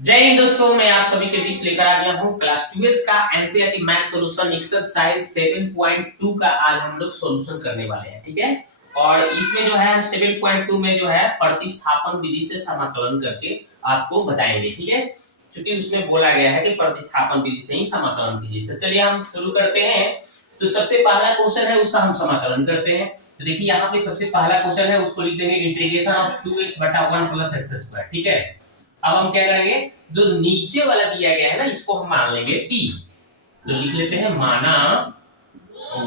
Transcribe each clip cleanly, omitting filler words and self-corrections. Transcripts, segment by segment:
जय हिंद दोस्तों, मैं आप सभी के बीच लेकर आ गया हूँ क्लास 12th का एनसीईआरटी मैथ सॉल्यूशन एक्सरसाइज 7.2 का आज हम लोग सॉल्यूशन करने वाले हैं। ठीक है, और इसमें जो है हम 7.2 में जो है प्रतिस्थापन विधि से समाकलन करके आपको बताएंगे। ठीक है, क्योंकि उसमें बोला गया है कि प्रतिस्थापन विधि से ही समाकलन कीजिए। तो चलिए हम शुरू करते हैं। तो सबसे पहला क्वेश्चन है, उसका हम समाकलन करते हैं। तो देखिए यहाँ पे सबसे पहला क्वेश्चन है, उसको लिख देंगे इंटीग्रेशन ऑफ 2x बटा 1 प्लस एक्स स्क्वायर। ठीक है, अब हम क्या करेंगे, जो नीचे वाला दिया गया है ना, इसको हम मान लेंगे t। तो लिख लेते हैं माना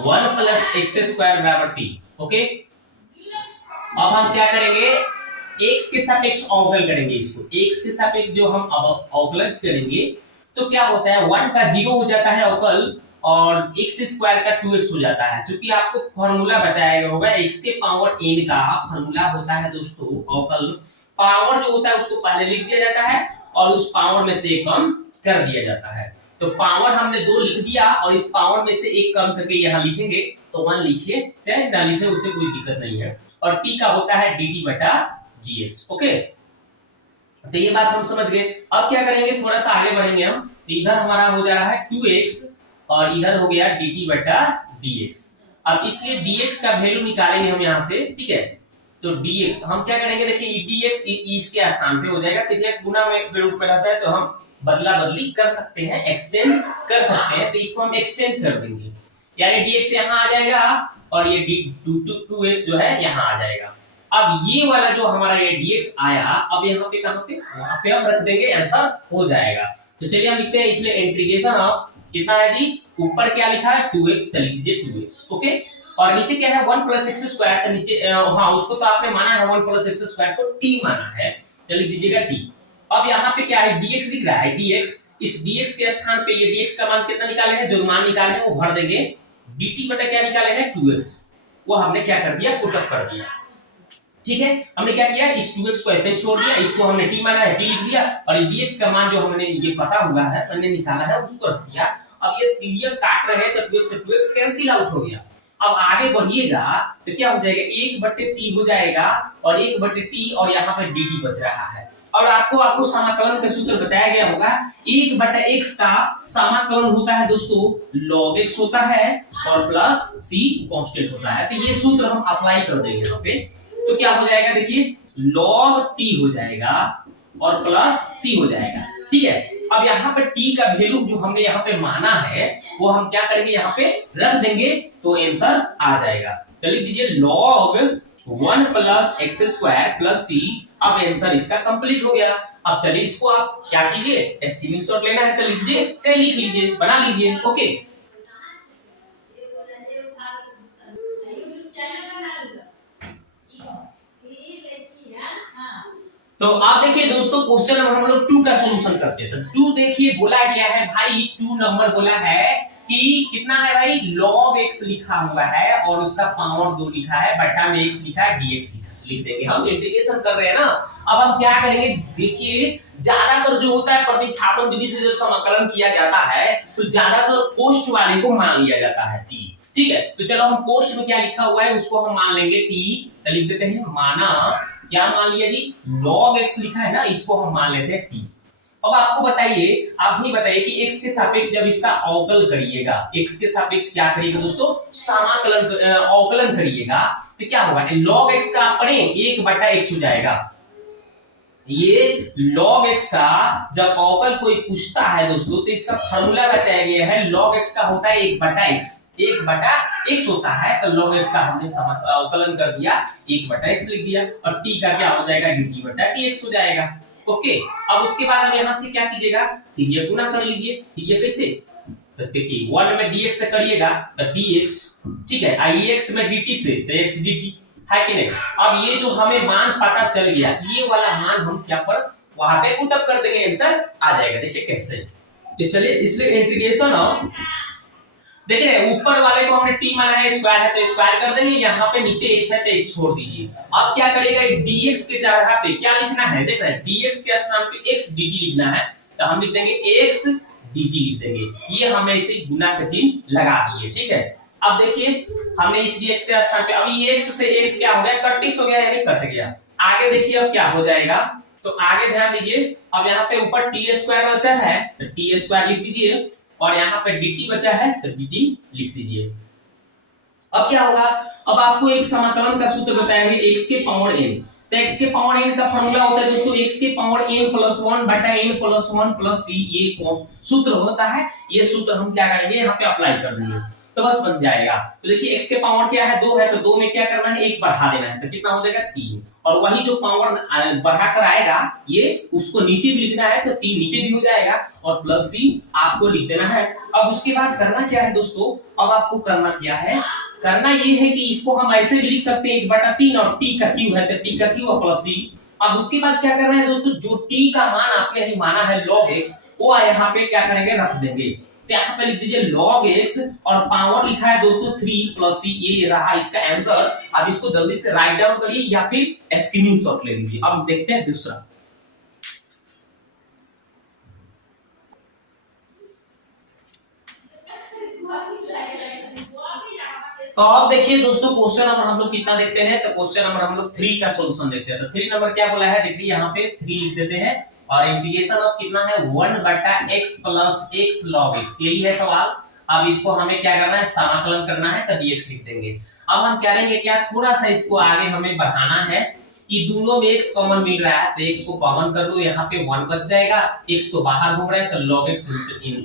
1 प्लस एक्स स्क्वायर बराबर t। ओके, अब हम क्या करेंगे, x के सापेक्ष अवकल करेंगे। इसको x के सापेक्ष जो हम अब अवकलन करेंगे तो क्या होता है, 1 का 0 हो जाता है अवकल और x स्क्वायर का 2x हो जाता है। क्योंकि आपको फॉर्मूला बताया गया होगा, x के पावर n का फॉर्मूला होता है दोस्तों अवकल। पावर जो होता है उसको पहले लिख दिया जाता है और उस पावर में से एक कम कर दिया जाता है। तो पावर हमने 2 लिख दिया और इस पावर में से एक कम करके यहाँ लिखेंगे। तो 1 लिखिए, चाहे ना लिखे उससे कोई दिक्कत नहीं है। और t का होता है dt बटा dx। ओके, तो ये बात हम समझ गए। अब क्या करेंगे, थोड़ा सा आगे बढ़ेंगे हम। तो इधर हमारा हो जा रहा है 2x और इधर हो गया dt बटा dx। अब इसलिए dx का वैल्यू निकालेंगे हम यहाँ से। ठीक है, तो dx हम क्या करेंगे, देखिए dx इसके स्थान पे हो जाएगा। देखिए गुना में रूप में रहता है तो हम बदला बदली कर सकते हैं, एक्सचेंज कर सकते हैं। तो इसको हम एक्सचेंज कर देंगे, यानी dx यहाँ आ जाएगा और ये 2x जो है यहाँ आ जाएगा। अब ये वाला जो हमारा ये dx आया, अब यहाँ पे कहाँ पे, यहाँ पे हम रख देंगे, आंसर हो जाएगा। तो चलिए हम लिखते हैं, इसलिए इंटीग्रेशन ऑफ कितना है जी, ऊपर क्या लिखा है 2x, तो लिख दीजिए 2x। ओके, और नीचे क्या है 1 प्लस एक्स स्क्वायर। तो नीचे हाँ, उसको तो आपने माना है 1 प्लस एक्स स्क्वायर को t माना है, तो लिख दीजिएगा t। अब यहाँ पे क्या है, dx दिख रहा है, dx, इस dx के स्थान पे ये dx का मान कितना निकाले हैं, जो मान निकाले हैं वो भर देंगे। dt बटा क्या निकाले हैं 2x, वो हमने क्या कर दिया, पुट अप कर दिया। ठीक है, हमने क्या किया, इस 2x को ऐसे छोड़ दिया, इसको हमने t माना है, t लिख दिया, और dx का मान जो हमने ये पता हुआ है, हमने निकाला है, उसको रख दिया। अब ये तिर्यक काट रहे हैं तो 2x से 2x कैंसिल आउट हो गया। अब आगे बढ़िएगा तो क्या हो जाएगा, 1/t हो जाएगा और 1/t और यहाँ पे dt बच रहा है। और आपको समाकलन का सूत्र बताया गया होगा, 1/x का समाकलन होता है दोस्तों log x होता है और प्लस c कांस्टेंट होता है। तो ये सूत्र हम अप्लाई कर देंगे यहाँ पे। तो क्या हो जाएगा, देखिए log t हो जाएगा और प्लस c हो जाएगा। ठीक है, अब यहाँ पे t का वैल्यू जो हमने यहाँ पे माना है वो हम क्या करेंगे, यहाँ पे रख देंगे, तो आंसर आ जाएगा। चलिए दीजिए log 1 plus x square plus c। अब आंसर इसका कंप्लीट हो गया। अब चलिए इसको आप क्या कीजिए, स्क्रीनशॉट लेना है तो लिख लीजिए, चाहे लिख लीजिए, बना लीजिए। ओके, तो आप देखिए दोस्तों, क्वेश्चन नंबर हम लोग 2 का सॉल्यूशन करते हैं। तो 2 देखिए बोला गया है भाई, 2 नंबर बोला है कि कितना है भाई, log x लिखा हुआ है और उसका पावर 2 लिखा है, बटा में x लिखा है, dx लिख देंगे। हम इंटीग्रेशन कर रहे हैं ना। अब हम क्या करेंगे, देखिए ज्यादातर जो होता है प्रतिस्थापन विधि से जब समाकलन किया जाता है तो ज्यादातर पोस्ट वाले को मान लिया जाता है t। ठीक है, तो चलो हम पोस्ट में क्या लिखा हुआ है उसको हम मान लेंगे t। तो लिख देते हैं माना, क्या मान लिया जी, log x लिखा है ना, इसको हम मान लेते हैं t। अब आपको बताइए, आप ही बताइए कि x के सापेक्ष जब इसका अवकल करिएगा, x के सापेक्ष क्या करिएगा दोस्तों, समाकलन अवकलन करिएगा, तो क्या होगा, log x का आप करें 1/x हो जाएगा। ये log x का जब अवकल कोई पूछता है दोस्तों तो इसका फॉर्मूला बताया गया है, log x का होता है 1/x, 1/x होता है। तो log x का हमने अवकलन कर दिया, 1/x लिख दिया, और t का क्या हो जाएगा, dt बटा dx हो जाएगा। ओके, अब उसके बाद अब यहाँ से क्या कीजिएगा, तिर्यक गुना कर लीजिए। तिर्यक कैसे, तो देखिए 1 में dx से करिएगा तो dx, ठीक है, x में dt से तो x dt है कि नहीं। अब ये जो हमें मान पता चल गया, ये वाला मान हम क्या पर वहां पे पुट अप कर देंगे, आंसर आ जाएगा। देखिए कैसे, तो चलिए इसलिए इंटीग्रेशन ऑफ, देखिए ऊपर वाले को हमने t माना है, स्क्वायर है तो स्क्वायर कर देंगे, यहाँ पे नीचे x है तो x छोड़ दीजिए। अब क्या करेगा, dx के जगह पे क्या लिखना है, देख रहे हैं dx के स्थान पे x dt लिखना है, तो हम लिख देंगे x dt लिख देंगे। ये हमने इसे गुना का चिन्ह लगा दिए। ठीक है, अब देखिए हमने इस dx के स्थान पे, अब ये x से x क्या हो गया, 31 हो गया, यानी कट गया। आगे देखिए अब क्या हो जाएगा, तो आगे ध्यान दीजिए, अब यहाँ पे ऊपर टी स्क्वायर बचा है तो टी स्क्वायर लिख दीजिए, और यहाँ पे dt बचा है तो dt लिख दीजिए। अब क्या होगा, अब आपको एक समाकलन का सूत्र बताया है x के पावर n। तो x के पावर n का फार्मूला होता है दोस्तों x के पावर n प्लस 1 बटा n प्लस 1 प्लस c, ये कौन सूत्र होता है, ये सूत्र हम क्या करेंगे यहाँ पे अप्लाई कर देंगे तो बस बन जाएगा। तो देखिए x के पावर क्या है 2 है, तो 2 में क्या करना है 1 बढ़ा देना है, तो कितना हो जाएगा 3, और वही जो पावर बढ़ाकर आएगा ये उसको नीचे भी लिखना है तो 3 नीचे भी हो जाएगा, और प्लस c आपको लिख देना है। अब उसके बाद करना क्या है दोस्तों, अब आपको करना क्या है, करना ये है कि इसको हम ऐसे भी लिख सकते हैं 1/3, और t का q है तो t का q और प्लस c। अब उसके बाद क्या करना है दोस्तों, जो t का मान आपने यही माना है log x, वो यहाँ पे क्या करेंगे रख देंगे, तो यहाँ पे लिख दीजिए log x, और पावर लिखा है दोस्तों 3 प्लस c, ये रहा इसका आंसर। अब इसको जल्दी से राइट डाउन करिए या फिर स्क्रीनशॉट ले लीजिए। अब देखते हैं दूसरा। तो अब देखिए दोस्तों, क्वेश्चन नंबर हम लोग कितना देखते हैं, तो क्वेश्चन नंबर हम लोग 3 का सॉल्यूशन देखते हैं। तो 3 नंबर क्या बोला है, देखिए यहाँ पे 3 लिख देते हैं, और इंटीग्रेशन ऑफ कितना है 1/x plus x log x, यही है सवाल। अब इसको हमें क्या करना है, समाकलन करना है, तो dx लिख देंगे। अब हम करेंगे क्या, थोड़ा सा इसको आगे हमें बढ़ाना है, कि दोनों में x कॉमन मिल रहा है तो x को कॉमन कर लो, यहाँ पे 1 बच जाएगा, x तो बाहर घूम रहा है तो log x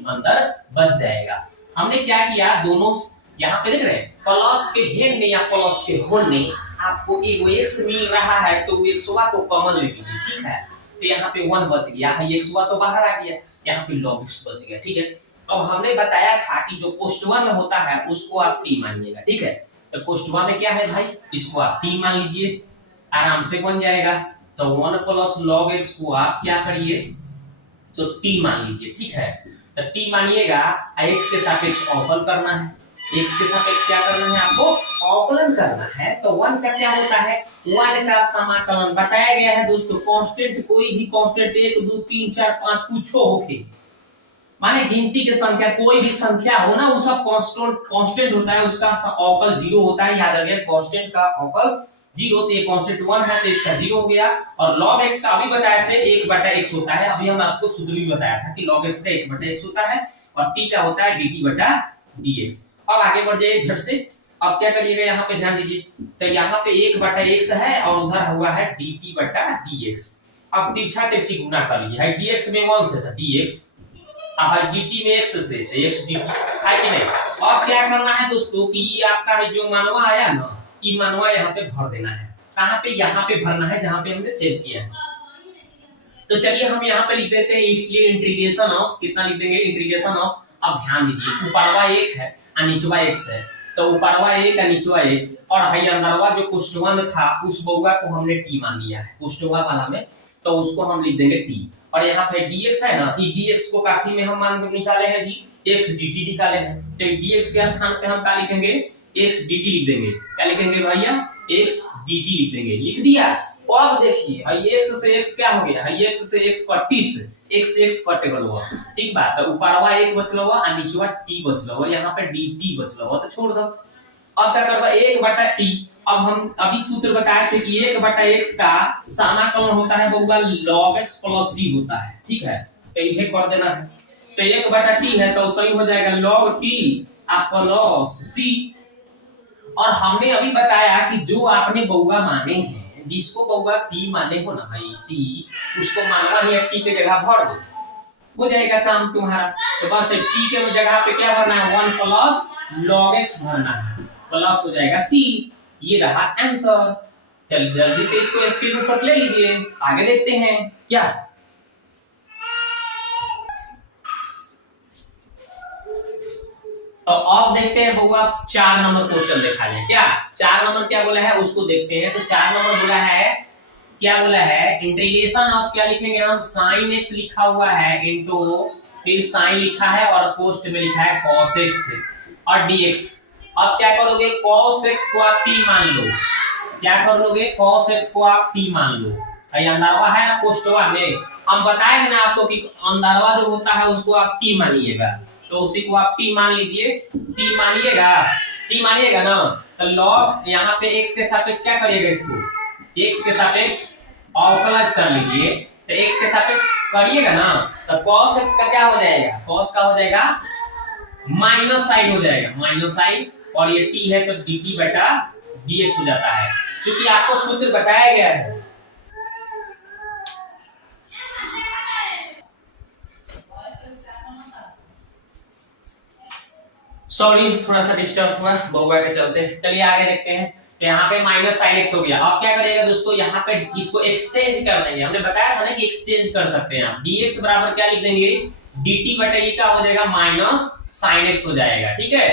अंदर बच जाएगा। हमने क्या किया, दोनों यहाँ पे देख रहे हैं प्लस के हेड में या प्लस के होल में आपको एगो x मिल रहा है, तो x को कॉमन ले लीजिए, ठीक है। तो यहाँ पे 1 बच गया है, x तो बाहर आ गया, यहाँ पे log x बच गया, ठीक है। अब हमने बताया था कि जो कोष्टवा में होता है उसको आप t मानिएगा, ठीक है। तो कोष्टवा में क्या है भाई, इसको आप t मान लीजिए, आराम से बन जाएगा। तो 1 प्लस log x को आप क्या करिए, तो t मान लीजिए, ठीक है। तो t मानिएगा, x के सापेक्ष अवकल करना है, x के सापेक्ष क्या करना है आपको, अवकलन करना है। तो 1 का क्या होता है, 1 का समाकलन बताया गया है दोस्तों, कांस्टेंट कोई भी कांस्टेंट 1 2 3 4 5 कुछ होके, माने गिनती की संख्या कोई भी संख्या हो ना, वो सब कांस्टेंट होता है, उसका अवकल 0 होता है, याद रखिए कांस्टेंट का अवकल 0, तो ये कांस्टेंट 1 है तो इसका 0 हो गया। और log x का अभी बताया थे 1/x होता है, अभी हम आपको सूत्र भी बताया था कि log x का 1/x होता है, और t का होता है dt/dx। अब आगे बढ़ जाइए झट से। अब क्या करिएगा, यहाँ पे ध्यान दीजिए, तो यहाँ पे 1/x है और उधर हुआ है dt/dx। अब तिरछा तिरछी गुना कर लीजिए, है dx में 1 से था dx, है dt में x से तो x dt, है कि नहीं। अब क्या करना है दोस्तों, कि ये आपका है जो मानवा आया ना, ये मानवा यहाँ पे भर देना है, कहाँ पे, यहाँ पे भरना है जहाँ पे हमने चेंज किया है। तो चलिए हम यहाँ पे लिख देते हैं, इसलिए इंटीग्रेशन ऑफ कितना लिख देंगे, इंटीग्रेशन ऑफ। अब ध्यान दीजिए, ऊपरवा 1 है और नीचवा x है, तो ऊपरवा 1 और नीचवा x, और है अंदरवा जो कुष्ठवा में था उस बउआ को हमने t मान लिया है, कुष्ठवा वाला में, तो उसको हम लिख देंगे t। और यहाँ पे dx है ना, ये dx को काफी में हम मान निकाले हैं जी, x dt निकाले हैं, तो dx के स्थान पे हम क्या लिखेंगे, x dt लिख देंगे। क्या लिखेंगे भैया, x dt लिख देंगे, लिख दिया। अब देखिए, x से x क्या हो गया, x से x 25, x से x कटेबल हुआ, ठीक बात। तो ऊपरवा 1 बचल हुआ और नीचवा t बचल हुआ, यहाँ पे dt बचल हुआ, तो छोड़ दो। अब क्या करबा, 1/t। अब हम अभी सूत्र बताए थे कि 1/x का समाकलन होता है बउआ log x प्लस c होता है, ठीक है। तो ये कर देना है, तो 1/t है तो सही हो जाएगा log t प्लस c। और हमने अभी बताया कि जो आपने बउआ माने हैं, जिसको बउआ t माने हो ना भाई t, उसको मानवा ही t के जगह भर दो, हो जाएगा काम तुम्हारा। तो बस t के जगह पे क्या भरना है, 1 प्लस log x भरना है, प्लस हो जाएगा c, ये रहा आंसर। चलिए जल्दी से इसको स्क्रीनशॉट ले लीजिए, आगे देखते हैं क्या। तो अब देखते हैं बउआ 4 नंबर क्वेश्चन देखा जाए क्या, 4 नंबर क्या बोला है उसको देखते हैं। तो 4 नंबर बोला है, क्या बोला है, इंटीग्रेशन ऑफ क्या लिखेंगे हम, sin x लिखा हुआ है इनटू, फिर sin लिखा है और पोस्ट में लिखा है cos x और dx। अब क्या करोगे, cos x को आप t मान लो, क्या कर लोगे, cos x को आप t मान लो, अंदरवा है ना कोष्टवा में, हम बताए हैं ना आपको कि अंदरवा जो होता है उसको आप t मानिएगा, तो उसी को आप t मान लीजिए, t मानिएगा ना। तो log यहाँ पे x के सापेक्ष क्या करिएगा, इसको x के सापेक्ष अवकलज कर लीजिए, तो x के सापेक्ष करिएगा ना, तो cos x का क्या हो जाएगा, cos का हो जाएगा माइनस साइन हो जाएगा, माइनस साइन, और ये t है तो dt बटा dx हो जाता है, क्योंकि आपको सूत्र बताया गया है। सॉरी थोड़ा सा डिस्टर्ब हुआ बउआ के चलते। चलिए आगे देखते हैं। तो यहाँ पे माइनस साइन एक्स हो गया। अब क्या करिएगा दोस्तों, यहाँ पे इसको एक्सचेंज कर देंगे। हमने बताया था ना कि एक्सचेंज कर सकते हैं आप। dx बराबर क्या लिख देंगे, dt बटा ये क्या हो जाएगा, माइनस साइन एक्स हो जाएगा। ठीक है,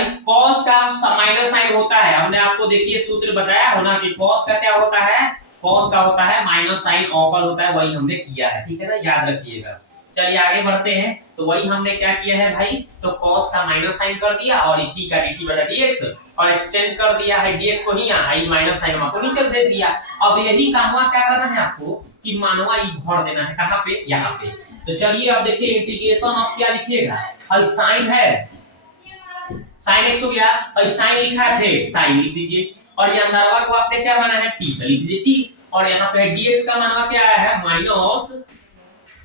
इस cos का माइनस साइन होता है, हमने आपको देखिए सूत्र बताया हो ना कि cos का क्या होता है, cos का होता है माइनस साइन अवकल होता है, वही हमने किया है। ठीक है ना, याद रखिएगा। चलिए आगे बढ़ते हैं। तो वही हमने क्या किया है भाई, तो cos का माइनस साइन कर दिया और t का dt बटा dx, और एक्सचेंज कर दिया है dx को ही यहाँ माइनस साइन को नीचे भेज दिया। अब यही कामवा क्या करना है आपको कि मानवा ई भर देना है, कहां पे, यहाँ पे। तो चलिए अब देखिए इंटीग्रेशन ऑफ क्या लिखिएगा, और साइन है, साइन x हो गया, और साइन लिखा है फिर साइन लिख दीजिए, और ये अंदरवा को आपने क्या माना है t, तो लिख दीजिए t, और यहाँ पे dx का मानवा क्या आया है, माइनस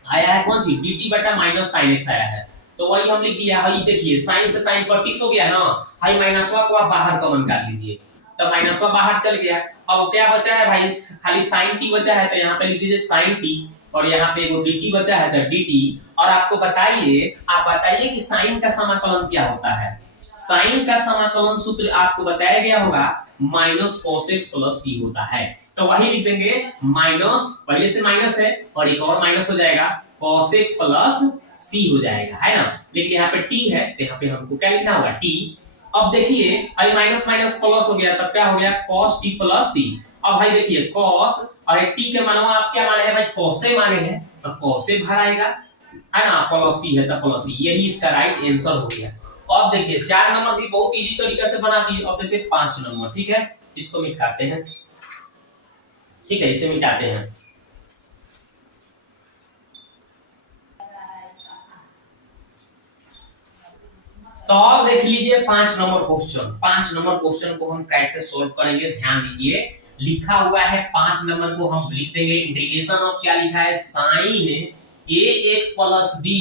आया है कौन सी, dt बटा माइनस sin x आया है। तो वही हम लिख दिया। भाई देखिए sin से sin 25 हो गया ना, भाई माइनसवा को आप बाहर कॉमन कर लीजिए, तो माइनसवा बाहर चल गया। अब क्या बचा है भाई, खाली sin t बचा है, तो यहाँ पे लिख दीजिए sin t, और यहाँ पे एगो dt बचा है तो dt। और आपको बताइए, आप बताइए कि sin का समाकलन क्या होता है। sin का समाकलन सूत्र आपको बताया गया होगा, minus cos x plus c होता है। तो वही लिख देंगे, माइनस, पहले से माइनस है और एक और माइनस हो जाएगा, cos x प्लस c हो जाएगा, है ना। लेकिन यहाँ पे t है, तो यहाँ पे हमको क्या लिखना होगा, t। अब देखिए अभी माइनस माइनस प्लस हो गया, तब क्या हो गया, cos t प्लस c। अब भाई देखिए cos और t के मानवा आप क्या माने हैं भाई, cos से माने हैं, तो cos से भर आएगा, है ना, प्लस c है तो प्लस c, यही इसका राइट आंसर हो गया। अब देखिए 4 नंबर भी बहुत इजी तरीके से बना दिए। अब देखिए 5 नंबर, ठीक है, इसको मिटाते हैं। ठीक है, इसे मिटाते हैं। तो अब देख लीजिए 5 नंबर क्वेश्चन। 5 नंबर क्वेश्चन को हम कैसे सोल्व करेंगे, ध्यान दीजिए। लिखा हुआ है 5 नंबर को हम लिख देंगे, इंटीग्रेशन ऑफ क्या लिखा है, sine ax plus b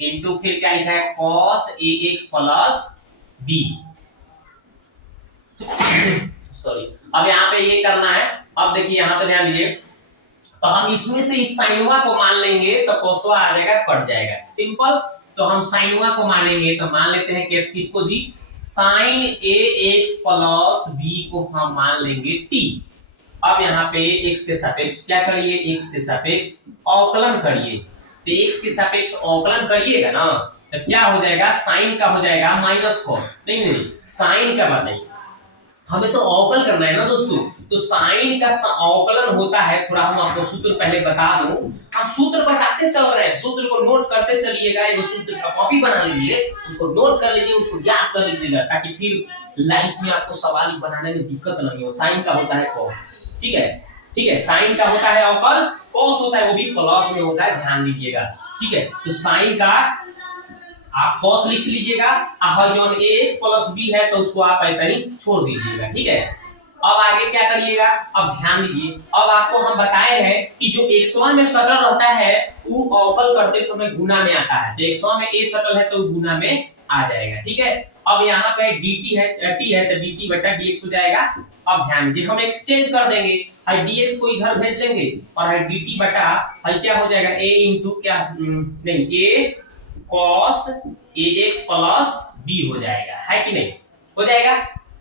into फिर क्या लिखा है, cos ax plus b। Sorry, अब यहाँ पे ये करना है। अब देखिए यहाँ पे ध्यान दीजिए, तो हम इसमें से इस साइनवा को मान लेंगे तो कोसवा आ जाएगा, कट जाएगा, सिंपल। तो हम साइनवा को मानेंगे तो मान लेते हैं कि किसको जी, साइन ax प्लस b को हम मान लेंगे t। अब यहाँ पे x के सापेक्ष क्या करिए, x के सापेक्ष अवकलन करिए। तो x के सापेक्ष अवकलन करिएगा ना, तो क्या हो जाएगा, साइन का हो जाएगा माइनस cos, नहीं साइन का बताइए, हमें तो अवकल करना है ना दोस्तों। तो साइन का अवकलन होता है, थोड़ा हम आपको सूत्र पहले बता दूं, हम सूत्र बताते चल रहे हैं, सूत्र को नोट करते चलिएगा। एक सूत्र का कॉपी बना लीजिए, उसको नोट कर लीजिए, उसको याद कर लीजिएगा, ताकि फिर लाइफ में आपको सवाल बनाने में दिक्कत नहीं हो। साइन का होता है cos, ठीक है, ठीक है, साइन का होता है अवकल, cos होता है वो भी प्लस में होता है, ध्यान दीजिएगा। ठीक है, तो साइन का आप cos लिख लीजिएगा, और जो ax प्लस b है तो उसको आप ऐसा ही छोड़ दीजिएगा। ठीक है, अब आगे क्या करिएगा, अब ध्यान दीजिए। अब आपको हम बताए हैं कि जो x1 में शटल रहता है वो अवकल करते समय गुना में आता है, तो x1 में a शटल है तो गुना में आ जाएगा। ठीक है, अब यहाँ पे dt है, t है, तो dt बटा dx हो जाएगा। अब ध्यान दीजिए, हम एक्सचेंज कर देंगे, dx को इधर भेज लेंगे, और dt बटा क्या हो जाएगा, a इंटू क्या, नहीं, a cos ax plus b हो जाएगा, है कि नहीं, हो जाएगा,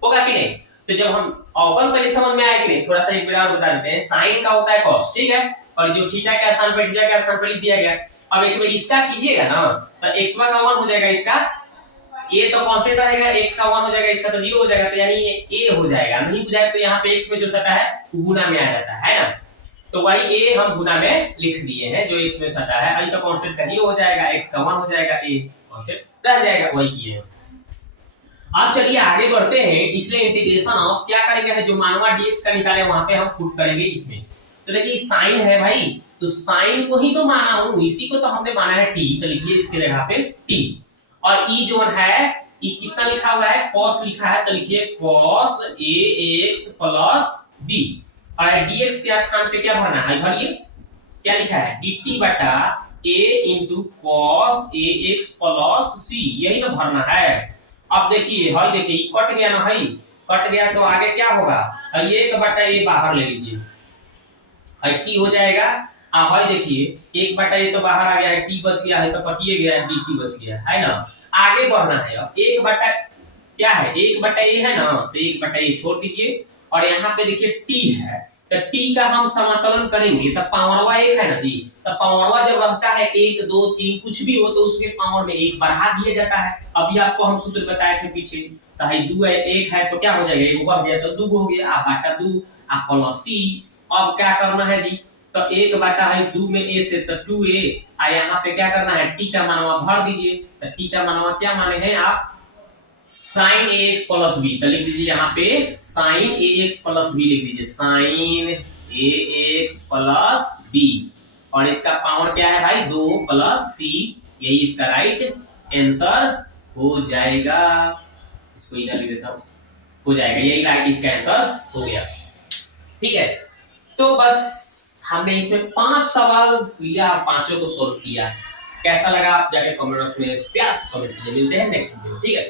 होगा कि नहीं। तो जब हम अवकल पहले समझ में आया कि नहीं, थोड़ा सा एक बार और बता देते हैं। साइन का होता है cos, ठीक है, और जो थीटा के स्थान पर थीटा के स्थान पर लिख दिया गया। अब एक बार इसका कीजिएगा ना, तो x का 1 हो जाएगा, इसका a तो कांस्टेंट रहेगा, x का 1 हो जाएगा, इसका तो 0 हो जाएगा, तो यानी ये a हो जाएगा। नहीं बुझाए तो यहाँ पे x में जो सटा है वो गुना में आ जाता है ना, तो वही a हम गुना में लिख दिए हैं, जो x में सटा है। अभी तो कांस्टेंट का 0 हो जाएगा, x का 1 हो जाएगा, a कांस्टेंट रह जाएगा, वही किए हैं। अब चलिए आगे बढ़ते हैं। इसलिए इंटीग्रेशन ऑफ क्या करेंगे, है जो मानवा dx का निकाले वहां पे हम पुट करेंगे इसमें। तो देखिए साइन है भाई, तो साइन को ही तो माना हूं, इसी को तो हमने माना है t, तो लिखिए इसके जगह पे t। और e जो है, e कितना लिखा हुआ है, cos लिखा है, तो लिखिए cos ax प्लस b। और dx के स्थान पे क्या भरना है, भरिए क्या लिखा है, dt बटा a into cos a x plus c, यही ना भरना है। अब देखिए हई देखिए कट गया ना, हई कट गया तो आगे क्या होगा, हई एक बटा ए बाहर ले लीजिए, हई टी हो जाएगा। हई देखिए एक बटा ए तो बाहर आ गया है, टी बच गया है तो कटिए गया है, dt बच गया है ना। आगे बढ़ना है, अब एक बटा क्या है, एक बटा ए है ना, तो एक बटा ए छोड़ दीजिए और यहाँ पे देखिए टी है, तो टी का हम समाकलन करेंगे तब पावरवा एक है ना जी, तब पावरवा जब रहता है एक दो तीन कुछ भी हो तो उसमें पावर में एक बढ़ा दिया जाता है। अभी आपको हम सूत्र बताए थे पीछे, तो है दो है एक है तो क्या हो जाएगा, एक बढ़ गया तो दो हो गया, आप बाटा दो आप प्लस सी। अब क्या करना है जी, तो एक बाटा है दो में ए से तो 2a, और यहाँ पे क्या करना है, टी का मानवा भर दीजिए, तो टी का मानवा क्या माने हैं आप, साइन ए एक्स प्लस बी, तो लिख दीजिए यहाँ पे साइन ए एक्स प्लस बी लिख दीजिए, साइन ए एक्स प्लस बी, और इसका पावर क्या है भाई 2 प्लस सी, यही इसका राइट आंसर हो जाएगा। इसको इधर लिख देता हूं, हो जाएगा, यही राइट इसका आंसर हो गया। ठीक है, तो बस हमने इसमें 5 सवाल लिया, पांचों को सोल्व किया। कैसा लगा आप जाके कमेंट बॉक्स में प्यार से कमेंट कीजिए। मिलते हैं नेक्स्ट वीडियो में, ठीक है।